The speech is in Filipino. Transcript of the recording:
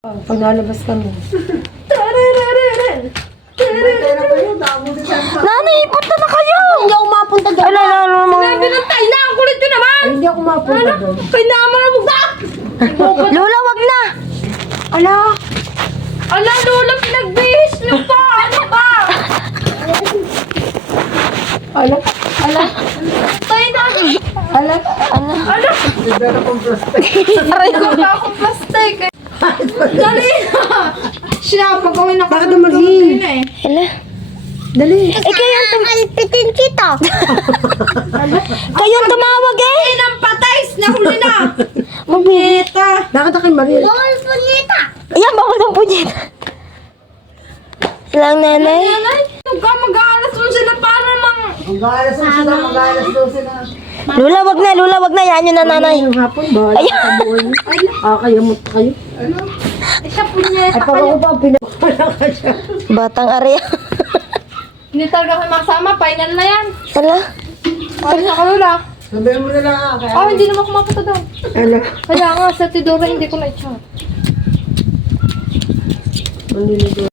Pag nalabas kami. Nanay, punta na kayo! Hindi ako mapunta doon. Sinabi ng tayo na, ang kulit yun naman! Ay, hindi ako mapunta doon. Kaya naman ang mugda! Lola, wag na! Ala! Ala, Lola, pinagbihis niyo pa! Ano ba? Ala! Ala! Tayo na! Ala! Ala! Aray ko pa akong plastic eh. Dali na! Siya, pag kami Bakit naman hin? Ala. Dali! Kayong alpitin kita. Kayong tumawag eh. Ay, nang patay! Nahuli na! Punyeta! Bakit ako Maria? Bawal punyeta! Ayan, bawal ang punyeta. Lang nanay. Nanay, huwag ka mag-aalas mo sila para mang... Mag-aalas na sila, mag-aalas daw sila. Lola, wag na. Yan yun na nanay. Yung hapon, bahala ka buhay niyo. Kayamot kayo. Siya punyeta. Ay, pag ako pa, pinapala ka siya. Batang area. Hindi talaga kayo makasama. Final na yan. Ala. Ano sa kalula? Sabihin mo na lang kaya. Oh, hindi naman kumapunta doon. Ala. Kaya nga, sa Tidora hindi ko na-chat. Ang nilito.